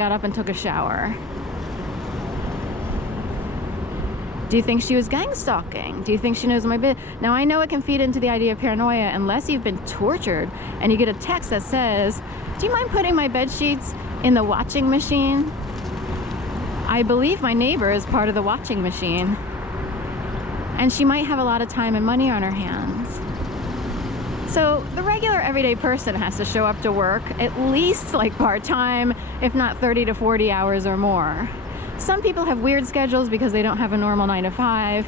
got up and took a shower? Do you think she was gang stalking? Do you think she knows my bit? Now, I know it can feed into the idea of paranoia unless you've been tortured and you get a text that says, do you mind putting my bed sheets in the washing machine? I believe my neighbor is part of the washing machine. And she might have a lot of time and money on her hands. So the regular everyday person has to show up to work at least like part-time, if not 30 to 40 hours or more. Some people have weird schedules because they don't have a normal 9 to 5.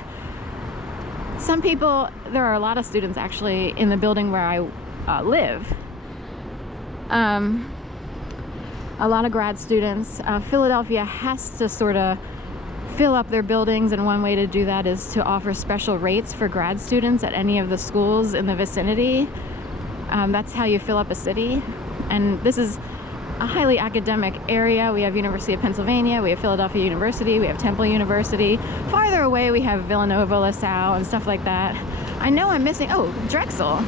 Some people, there are a lot of students actually in the building where I live. A lot of grad students. Philadelphia has to sort of fill up their buildings, and one way to do that is to offer special rates for grad students at any of the schools in the vicinity. That's how you fill up a city. And this is a highly academic area. We have University of Pennsylvania, we have Philadelphia University, we have Temple University. Farther away we have Villanova, LaSalle, and stuff like that. I know I'm missing, oh, Drexel.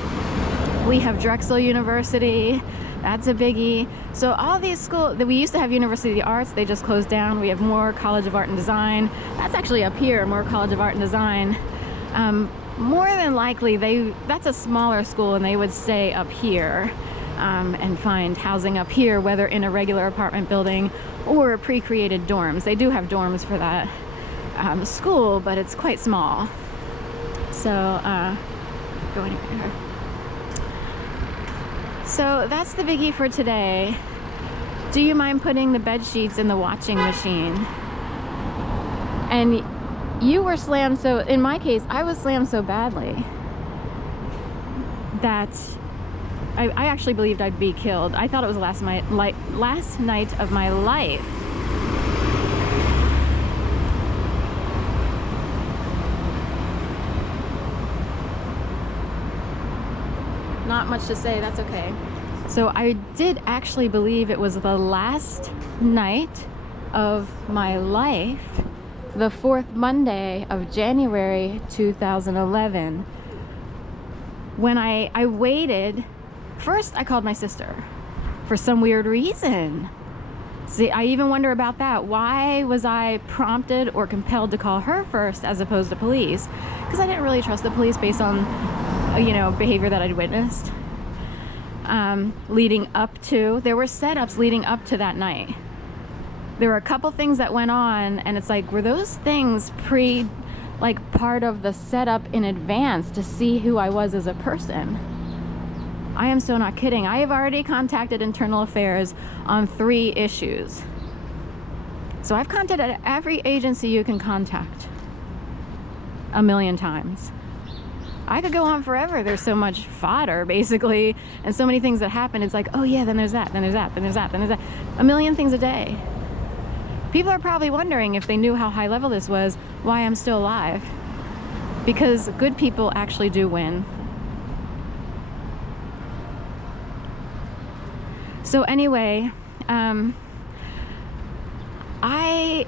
We have Drexel University. That's a biggie. So all these schools that we used to have University of the Arts, they just closed down. We have Moore College of Art and Design. That's actually up here, Moore College of Art and Design. More than likely, that's a smaller school, and they would stay up here and find housing up here, whether in a regular apartment building or pre-created dorms. They do have dorms for that school, but it's quite small. So, going here. So that's the biggie for today. Do you mind putting the bed sheets in the washing machine? And you were slammed, so in my case, I was slammed so badly that I actually believed I'd be killed. I thought it was the last night of my life. Not much to say, that's okay. So I did actually believe it was the last night of my life, the fourth Monday of January 2011. When I waited, first I called my sister for some weird reason. See, I even wonder about that. Why was I prompted or compelled to call her first as opposed to police? Because I didn't really trust the police based on behavior that I'd witnessed leading up to. There were setups leading up to that night. There were a couple things that went on, and it's like, were those things part of the setup in advance to see who I was as a person? I am so not kidding. I have already contacted Internal Affairs on 3 issues. So I've contacted every agency you can contact 1,000,000 times. I could go on forever. There's so much fodder, basically, and so many things that happen. It's like, oh yeah, then there's that, then there's that, then there's that, then there's that. 1,000,000 things a day. People are probably wondering, if they knew how high level this was, why I'm still alive. Because good people actually do win. So anyway,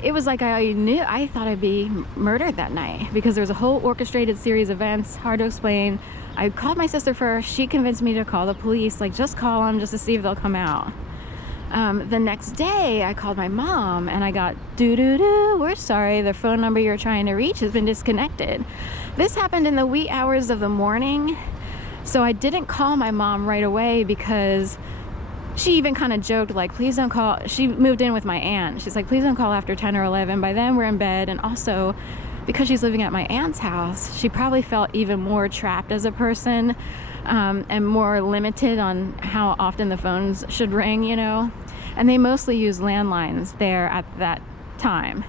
it was like I thought I'd be murdered that night because there was a whole orchestrated series of events, hard to explain. I called my sister first. She convinced me to call the police, like, just call them just to see if they'll come out. The next day I called my mom and I got, we're sorry, the phone number you're trying to reach has been disconnected. This happened in the wee hours of the morning. So I didn't call my mom right away because she even kind of joked, like, please don't call. She moved in with my aunt. She's like, please don't call after 10 or 11. By then we're in bed. And also, because she's living at my aunt's house, she probably felt even more trapped as a person, and more limited on how often the phones should ring, And they mostly use landlines there at that time.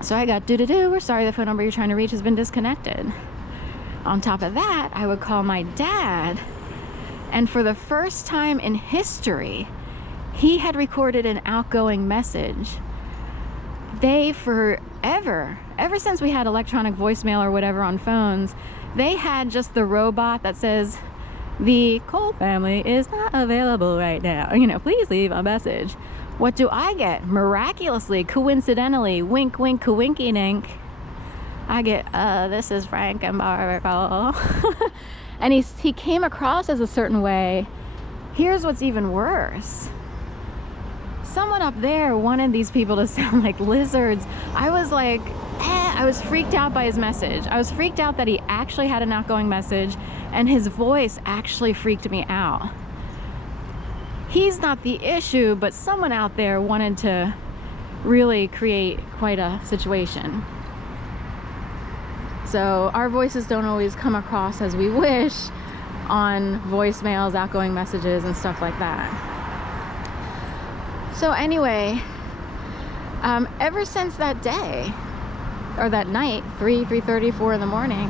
So I got, we're sorry, the phone number you're trying to reach has been disconnected. On top of that, I would call my dad. And for the first time in history, he had recorded an outgoing message. They ever since we had electronic voicemail or whatever on phones, they had just the robot that says, the Cole family is not available right now. Please leave a message. What do I get? Miraculously, coincidentally, wink, wink, winky, dink. I get, this is Frank and Barbara. And he came across as a certain way. Here's what's even worse. someone up there wanted these people to sound like lizards. I was like, I was freaked out by his message. I was freaked out that he actually had an outgoing message, and his voice actually freaked me out. He's not the issue, but someone out there wanted to really create quite a situation. So our voices don't always come across as we wish on voicemails, outgoing messages, and stuff like that. So anyway, ever since that day, or that night, 3:30, 4 in the morning,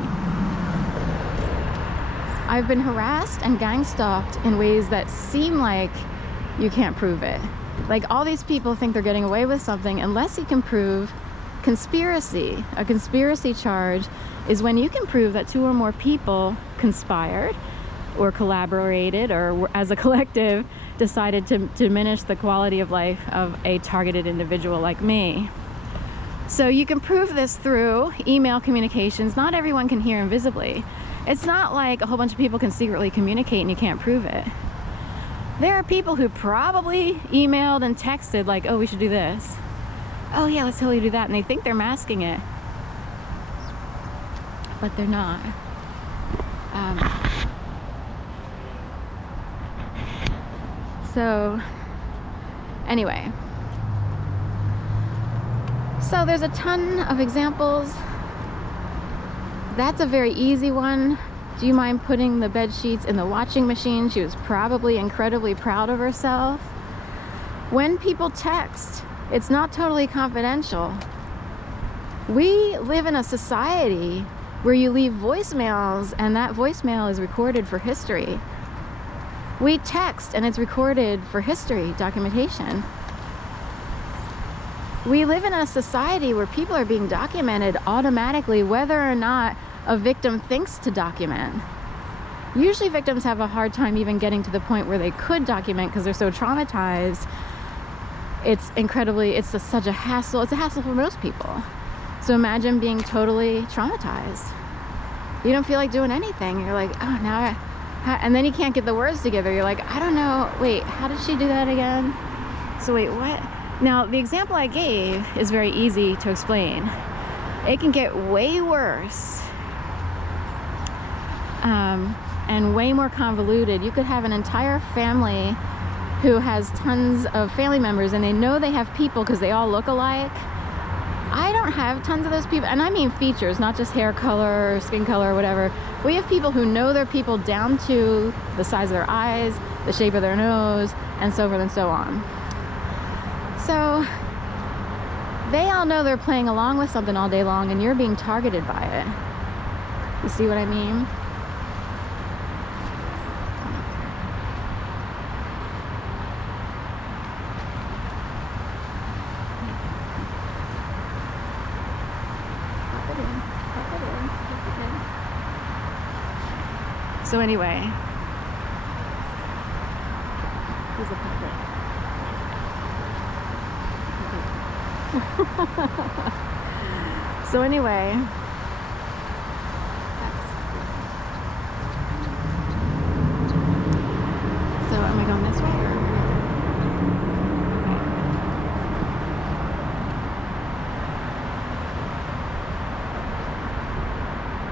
I've been harassed and gang stalked in ways that seem like you can't prove it. Like, all these people think they're getting away with something unless you can prove conspiracy. A conspiracy charge is when you can prove that 2 or more people conspired or collaborated or as a collective decided to diminish the quality of life of a targeted individual like me. So you can prove this through email communications. Not everyone can hear invisibly. It's not like a whole bunch of people can secretly communicate and you can't prove it. There are people who probably emailed and texted like, oh, we should do this. Oh yeah, let's totally do that. And they think they're masking it, but they're not. So anyway, so there's a ton of examples. That's a very easy one. Do you mind putting the bed sheets in the washing machine? She was probably incredibly proud of herself. When people text, it's not totally confidential. We live in a society where you leave voicemails and that voicemail is recorded for history. We text and it's recorded for history, documentation. We live in a society where people are being documented automatically, whether or not a victim thinks to document. Usually victims have a hard time even getting to the point where they could document because they're so traumatized. It's such a hassle. It's a hassle for most people. So imagine being totally traumatized. You don't feel like doing anything. You're like, oh, now and then you can't get the words together. You're like, I don't know. Wait, how did she do that again? So wait, what? Now, the example I gave is very easy to explain. It can get way worse and way more convoluted. You could have an entire family who has tons of family members and they know they have people because they all look alike. I don't have tons of those people, and I mean features, not just hair color or skin color or whatever. We have people who know their people down to the size of their eyes, the shape of their nose, and so forth and so on. So they all know they're playing along with something all day long and you're being targeted by it. You see what I mean? So anyway, he's a puppet. So anyway,